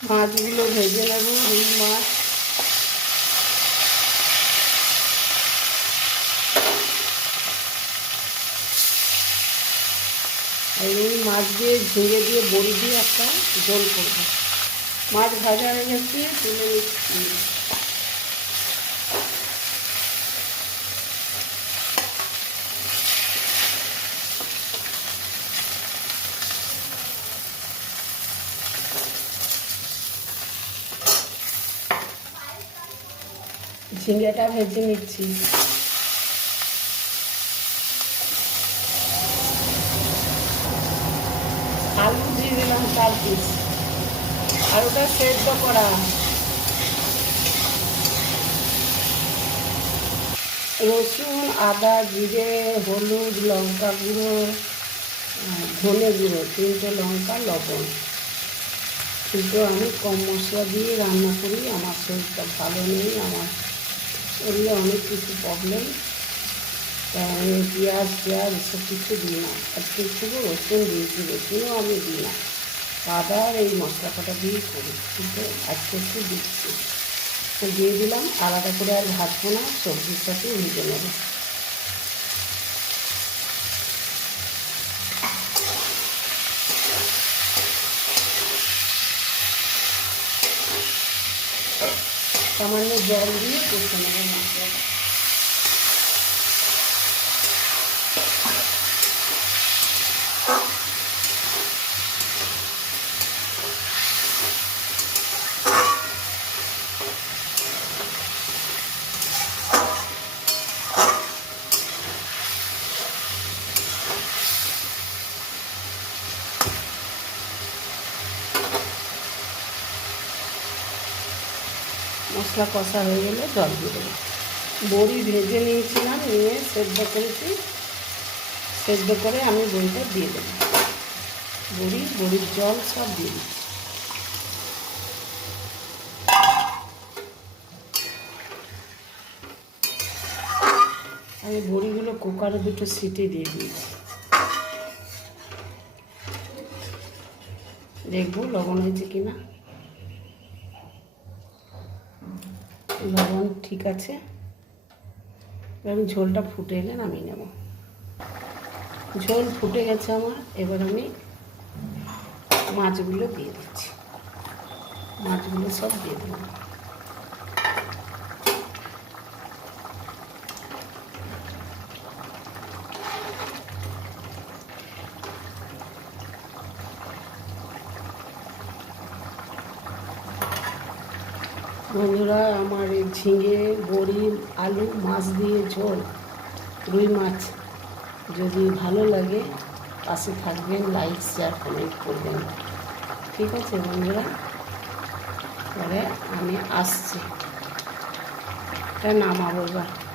মাছগুলো ভেজে নেব, রুই মাছ। রুই মাছ দিয়ে ঝিঙে দিয়ে বড়ি দিয়ে একটা ঝোল করব। মাছ ভাজা হয়ে গেছে, তুলে নিচ্ছি। ঝিঙ্গেটা ভেজে নিচ্ছি। আলু দিয়ে দিলাম চার পিস আলুটা সেদ্ধ করা। রসুন, আদা, জিরে, হলুদ, লঙ্কা গুঁড়ো, ধনে গুঁড়ো, তিনটে লঙ্কা, লবণ। কিন্তু আমি কম মশলা দিয়ে রান্না করি, আমার শরীরটা ভালো নেই, আমার শরীরে অনেক কিছু প্রবলেম আমি পেঁয়াজ পেঁয়াজ এসব কিছু দিই না। আজকে শুধু রসুন দিয়েছি, রসুনও আমি দিই না। আদা আর এই মশলা কটা দিয়েই করি কিন্তু আজকে একটু দিচ্ছি। দিয়ে দিলাম, আলাদা করে আর ভাজবো না, সবজির সাথে ভেজে নেব। সামান্য জল দিয়ে কষে নেব মশলাটা মশলা কষা হয়ে গেলে জল দিয়ে দেবো। বড়ি ভেজে নিয়েছিলাম, নিয়ে সেদ্ধ করেছি। সেদ্ধ করে আমি বড়িটা দিয়ে দেবো। বড়ি, বড়ির জল সব দিয়ে দিচ্ছি। আমি বড়িগুলো কুকারে দুটো সিটি দিয়ে দিয়েছি। দেখব লবণ হয়েছে কিনা। লবণ ঠিক আছে। এবার আমি ঝোলটা ফুটে এলে নামিয়ে নেব। ঝোল ফুটে গেছে আমার, এবার আমি মাছগুলো দিয়ে দিচ্ছি। মাছগুলো সব দিয়ে দিলাম। বন্ধুরা, আমার এই ঝিঙে, বড়ি, আলু, মাছ দিয়ে ঝোল, রুই মাছ। যদি ভালো লাগে, পাশে থাকবেন, লাইক, শেয়ার, কমেন্ট করবেন। ঠিক আছে বন্ধুরা? পরে আমি আসছি। এটা নামাবো এবার।